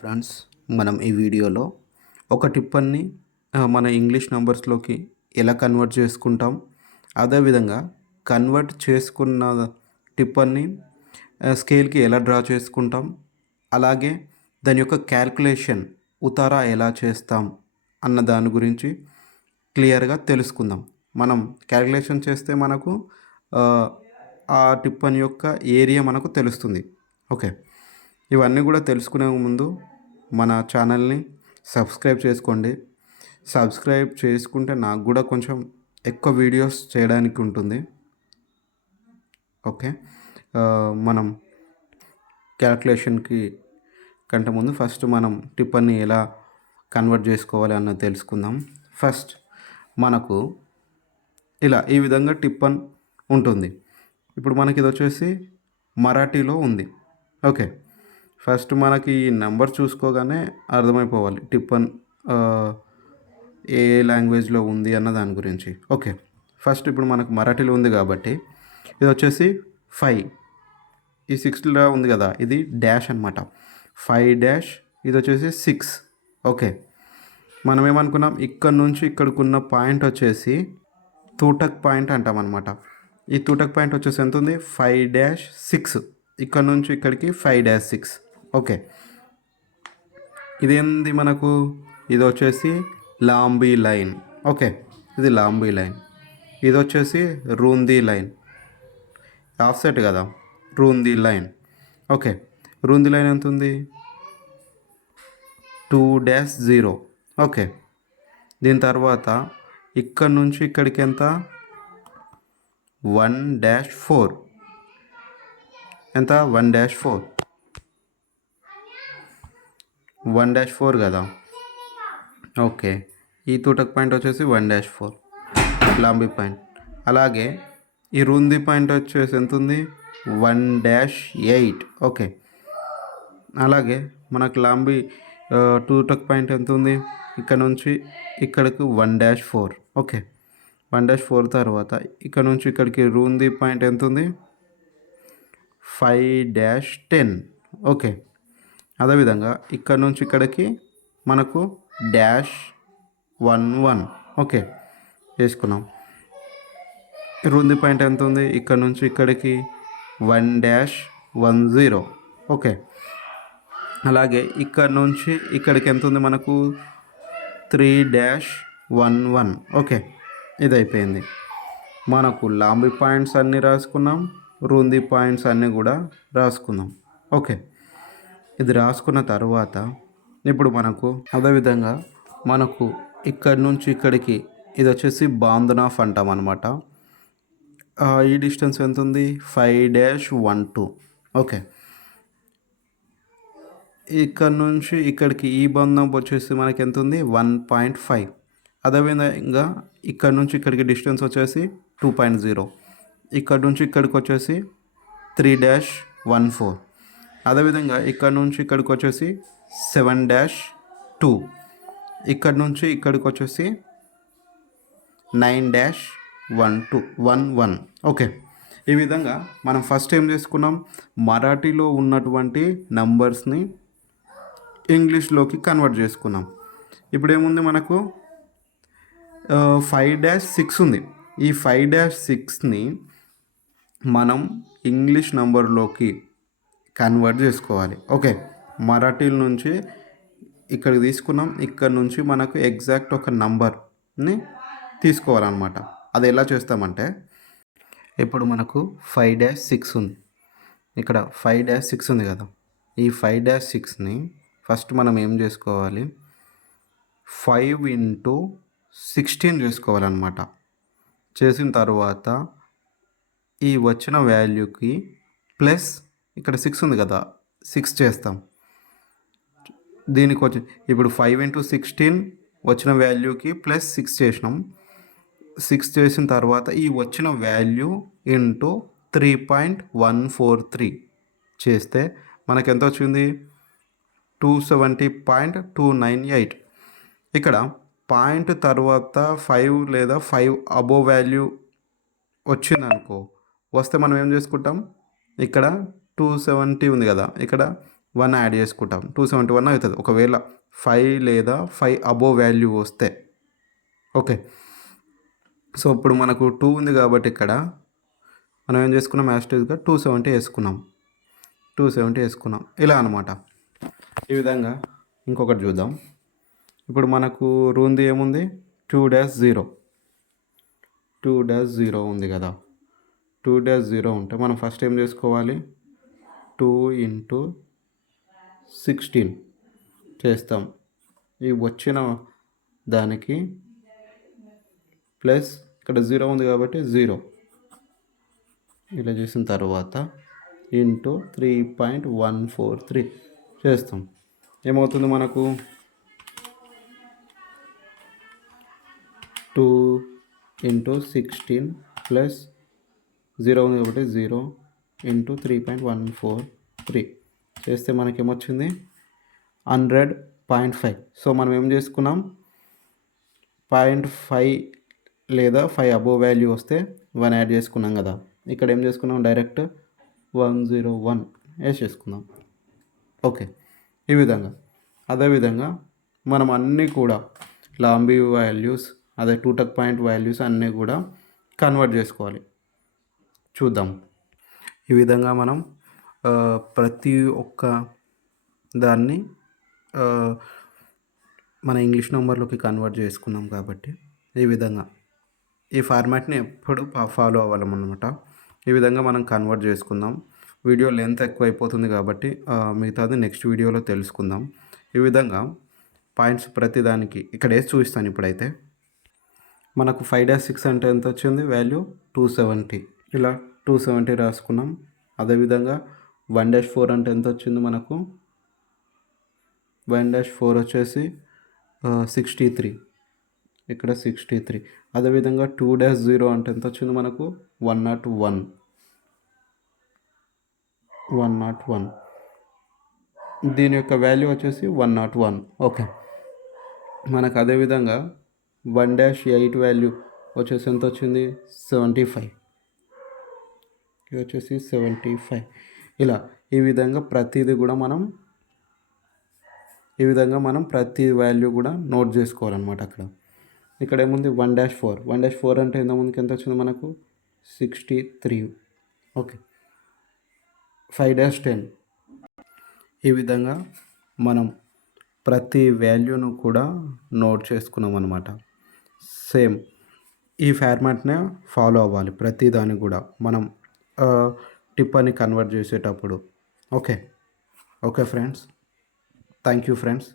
Friends, మనం ఈ వీడియోలో ఒక టిప్పన్ని మన ఇంగ్లీష్ నంబర్స్లోకి ఎలా కన్వర్ట్ చేసుకుంటాం, అదేవిధంగా కన్వర్ట్ చేసుకున్న టిప్పన్ని స్కేల్కి ఎలా డ్రా చేసుకుంటాం, అలాగే దాని యొక్క క్యాల్కులేషన్ ఉతారా ఎలా చేస్తాం అన్న దాని గురించి క్లియర్గా తెలుసుకుందాం. మనం క్యాల్కులేషన్ చేస్తే మనకు ఆ టిప్పన్ యొక్క ఏరియా మనకు తెలుస్తుంది. ఓకే, ఇవన్నీ కూడా తెలుసుకునే ముందు మన ఛానల్ని సబ్స్క్రైబ్ చేసుకోండి. సబ్స్క్రైబ్ చేసుకుంటే నాకు కూడా కొంచెం ఎక్కువ వీడియోస్ చేయడానికి ఉంటుంది. ఓకే, మనం క్యాల్కులేషన్కి కంటే ముందు ఫస్ట్ మనం టిప్పన్ని ఎలా కన్వర్ట్ చేసుకోవాలి అన్నది తెలుసుకుందాం. ఫస్ట్ మనకు ఇలా ఈ విధంగా టిప్పన్ ఉంటుంది. ఇప్పుడు మనకి ఇది వచ్చేసి మరాఠీలో ఉంది. ఓకే, ఫస్ట్ మనకి ఈ నెంబర్ చూసుకోగానే అర్థమైపోవాలి టిప్పన్ ఏ లాంగ్వేజ్లో ఉంది అన్న దాని గురించి. ఓకే, ఫస్ట్ ఇప్పుడు మనకు మరాఠీలో ఉంది కాబట్టి ఇది వచ్చేసి 5, ఈ 6లో ఉంది కదా, ఇది డాష్ అనమాట. 5 ఇది వచ్చేసి 6. ఓకే, మనం ఏమనుకున్నాం, ఇక్కడ నుంచి ఇక్కడికి ఉన్న పాయింట్ వచ్చేసి తూటక్ పాయింట్ అంటాం అనమాట. ఈ తూటక్ పాయింట్ వచ్చేసి ఎంత ఉంది, 5-6. ఇక్కడ నుంచి ఇక్కడికి 5-6. ఓకే, ఇదేంది మనకు, ఇది వచ్చేసి లాంబీ లైన్. ఓకే, ఇది లాంబీ లైన్. ఇది వచ్చేసి రూందీ లైన్, ఆఫ్సెట్ కదా, రూందీ లైన్. ఓకే, రూందీ లైన్ ఎంత ఉంది, 2-0. ఓకే, దీని తర్వాత ఇక్కడ నుంచి ఇక్కడికి ఎంత, 1-4. ఎంత, 1-4. 1-4 కదా. ఓకే, ఈ తూటక్ పాయింట్ వచ్చేసి 1-4 లాంబీ పాయింట్. అలాగే ఈ రూందీ పాయింట్ వచ్చేసి ఎంత ఉంది, 1-8. ఓకే, అలాగే మనకు లాంబీ తూటక్ పాయింట్ ఎంత ఉంది, ఇక్కడ నుంచి ఇక్కడికి 1-4. ఓకే, 1-4 తర్వాత ఇక్కడ నుంచి ఇక్కడికి రూందీ పాయింట్ ఎంత ఉంది, 5-10. ఓకే, అదేవిధంగా ఇక్కడ నుంచి ఇక్కడికి మనకు -1-1. ఓకే, వేసుకున్నాం. రూందీ పాయింట్ ఎంత ఉంది, ఇక్కడ నుంచి ఇక్కడికి 1-10. ఓకే, అలాగే ఇక్కడ నుంచి ఇక్కడికి ఎంత ఉంది మనకు, 3-11. ఓకే, ఇది అయిపోయింది. మనకు లాంబీ పాయింట్స్ అన్నీ రాసుకున్నాం, రూందీ పాయింట్స్ అన్నీ కూడా రాసుకుందాం. ఓకే, ఇది రాసుకున్న తర్వాత ఇప్పుడు మనకు అదేవిధంగా మనకు ఇక్కడి నుంచి ఇక్కడికి ఇది వచ్చేసి బాంధనాఫ్ అంటాం అనమాట. ఈ డిస్టెన్స్ ఎంత ఉంది, 5-12. ఓకే, ఇక్కడ నుంచి ఇక్కడికి ఈ బంధం వచ్చేసి మనకి ఎంత ఉంది, 1.5. అదేవిధంగా ఇక్కడ నుంచి ఇక్కడికి డిస్టెన్స్ వచ్చేసి 2.0. ఇక్కడ నుంచి ఇక్కడికి వచ్చేసి 3-14. అదేవిధంగా ఇక్కడ నుంచి ఇక్కడికి వచ్చేసి 7-2. ఇక్కడ నుంచి ఇక్కడికి వచ్చేసి 9-11. ఓకే, ఈ విధంగా మనం ఫస్ట్ ఏం చేసుకున్నాం, మరాఠీలో ఉన్నటువంటి నంబర్స్ని ఇంగ్లీష్లోకి కన్వర్ట్ చేసుకున్నాం. ఇప్పుడు ఏముంది మనకు, 5-6 ఉంది. ఈ 5-6ని మనం ఇంగ్లీష్ నంబర్లోకి కన్వర్ట్ చేసుకోవాలి. ఓకే, మరాఠీల నుంచి ఇక్కడికి తీసుకున్నాం, ఇక్కడ నుంచి మనకు ఎగ్జాక్ట్ ఒక నంబర్ని తీసుకోవాలన్నమాట. అది ఎలా చేస్తామంటే, ఇప్పుడు మనకు 5-6 ఉంది, ఇక్కడ 5-6 ఉంది కదా. ఈ 5-6ని ఫస్ట్ మనం ఏం చేసుకోవాలి, 5 × 16 చేసుకోవాలన్నమాట. చేసిన తర్వాత ఈ వచ్చిన వాల్యూకి ప్లస్ ఇక్కడ 6 ఉంది కదా, 6 చేస్తాం. దీనికి వచ్చి ఇప్పుడు 5 × 16 వచ్చిన వాల్యూకి ప్లస్ 6 చేసినాం. 6 చేసిన తర్వాత ఈ వచ్చిన వాల్యూ ఇంటూ 3.143 చేస్తే మనకు ఎంత వచ్చింది, 270.298. ఇక్కడ పాయింట్ తర్వాత 5 లేదా 5 అబోవ్ వాల్యూ వచ్చిందనుకో, వస్తే మనం ఏం చేసుకుంటాం, ఇక్కడ 270 ఉంది కదా, ఇక్కడ 1 యాడ్ చేసుకుంటాం, 271 అవుతుంది. ఒకవేళ 5 లేదా 5 అబోవ్ వాల్యూ వస్తే. ఓకే. సో ఇప్పుడు మనకు 2 ఉంది కాబట్టి ఇక్కడ మనం ఏం చేసుకున్నాం, యాస్టీజ్గా 270 వేసుకున్నాం, 270 వేసుకున్నాం. ఇలా అనమాట. ఈ విధంగా ఇంకొకటి చూద్దాం. ఇప్పుడు మనకు రూమ్ది ఏముంది, 2-0, 2-0 ఉంది కదా. 2-0 ఉంటే మనం ఫస్ట్ ఏం చేసుకోవాలి, 2 × 16 చేస్తాం. ఈ వచ్చిన దానికి ప్లస్ ఇక్కడ 0 ఉంది కాబట్టి 0 ఇలా చేసిన తర్వాత ఇంటూ 3.143 చేస్తాం. ఏమవుతుంది మనకు, 2 × 16 ప్లస్ 0 ఉంది కాబట్టి 0 × 3.143 చేస్తే మనకేమొచ్చింది, 100.5. సో మనం ఏం చేసుకున్నాం, 0.5 లేదా 5 అబోవ్ వాల్యూ వస్తే 1 యాడ్ చేసుకున్నాం కదా. ఇక్కడ ఏం చేసుకున్నాం, డైరెక్ట్ 101 వేసేసుకుందాం. ఓకే. ఈ విధంగా అదేవిధంగా మనం అన్నీ కూడా లాంబీ వాల్యూస్, అదే టూటక్ పాయింట్ వాల్యూస్ అన్నీ కూడా కన్వర్ట్ చేసుకోవాలి. చూద్దాం. ఈ విధంగా మనం ప్రతి ఒక్క దాన్ని మన ఇంగ్లీష్ నెంబర్లోకి కన్వర్ట్ చేసుకున్నాం కాబట్టి ఈ విధంగా ఈ ఫార్మాట్ని ఎప్పుడు ఫాలో అవ్వాలన్నమాట. ఈ విధంగా మనం కన్వర్ట్ చేసుకుందాం. వీడియో లెంత్ ఎక్కువ అయిపోతుంది కాబట్టి మిగతాది నెక్స్ట్ వీడియోలో తెలుసుకుందాం. ఈ విధంగా పాయింట్స్ ప్రతిదానికి ఇక్కడ వేసి చూపిస్తాను. ఇప్పుడైతే మనకు 5-6 అంటే ఎంత వచ్చింది వాల్యూ, 270. ఇలా 270 రాసుకున్నాం. అదేవిధంగా 1-4 అంటే ఎంత వచ్చింది మనకు, 1-4 వచ్చేసి 63, ఇక్కడ 63. అదేవిధంగా 2-0 అంటే ఎంత వచ్చింది మనకు, 101. దీని యొక్క వాల్యూ వచ్చేసి 101. ఓకే. మనకు అదేవిధంగా 1-8 వాల్యూ వచ్చేసి ఎంత వచ్చింది, 75. ఇది వచ్చేసి 75. ఇలా ఈ విధంగా ప్రతిదీ కూడా మనం ప్రతి వాల్యూ కూడా నోట్ చేసుకోవాలన్నమాట. ఇక్కడ ఏముంది, 1-4 అంటే ఇంతకుముందుకి ఎంత వచ్చింది మనకు, 63. ఓకే. 5-10. ఈ విధంగా మనం ప్రతి వాల్యూను కూడా నోట్ చేసుకున్నాం అన్నమాట. సేమ్ ఈ ఫార్మాట్నే ఫాలో అవ్వాలి ప్రతి దానికి కూడా మనం టిప్పని కన్వర్ట్ చేసేటప్పుడు. Okay friends, thank you friends.